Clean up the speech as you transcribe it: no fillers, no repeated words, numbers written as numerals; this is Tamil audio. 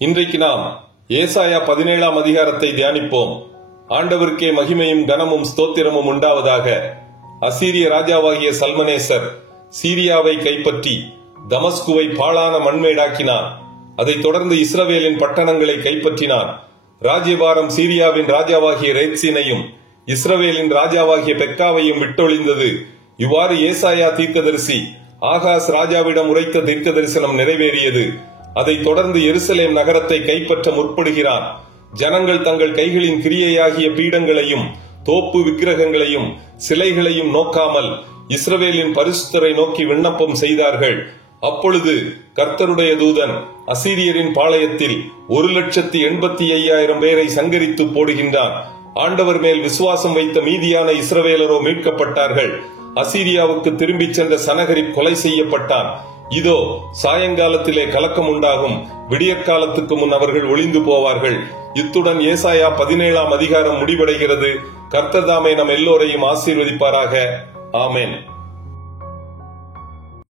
இன்றைக்கு நாம் ஏசாயா 17ஆம் அதிகாரத்தை தியானிப்போம். ஆண்டவருக்கே மகிமையும் கனமும் ஸ்தோத்திரமும் உண்டாவதாக. அசீரிய ராஜாவாகிய சல்மனேசர் சீரியாவை கைப்பற்றி தமஸ்குவை பாழான மண்மேடாக்கினான். அதைத் தொடர்ந்து இஸ்ரவேலின் பட்டணங்களை கைப்பற்றினான். ராஜ்யபாரம் சீரியாவின் ராஜாவாகிய ரேத்சீனையும் இஸ்ரவேலின் ராஜாவாகிய பெக்காவையும் விட்டொழிந்தது. இவ்வாறு ஏசாயா தீர்க்கதரிசி ஆகாஸ் ராஜாவிடம் உரைத்த தீர்க்க தரிசனம் நிறைவேறியது. அதைத் தொடர்ந்து எருசலேம் நகரத்தை கைப்பற்ற முற்படுகிறான். ஜனங்கள் தங்கள் கைகளின் கிரியையாகிய பீடங்களையும் தோப்பு விக்கிரகங்களையும் சிலைகளையும் நோக்காமல் இஸ்ரவேலின் பரிசுத்தரை நோக்கி விண்ணப்பம் செய்தார்கள். அப்பொழுது கர்த்தருடைய தூதன் அசீரியரின் பாளையத்தில் 1,85,000 பேரை சங்கரித்து போடுகின்றான். ஆண்டவர் மேல் விசுவாசம் வைத்த மீதியான இஸ்ரவேலரோ மீட்கப்பட்டார்கள். அசீரியாவுக்கு திரும்பிச் சென்ற சனகரிப் கொலை செய்யப்பட்டான். இதோ சாயங்காலத்திலே கலக்கம் உண்டாகும், விடியற்காலத்துக்கு முன் அவர்கள் ஒளிந்து போவார்கள். இத்துடன் ஏசாயா 17ஆம் அதிகாரம் முடிவடைகிறது. கர்த்தர் தாமே நம் எல்லோரையும் ஆசீர்வதிப்பாராக. ஆமென்.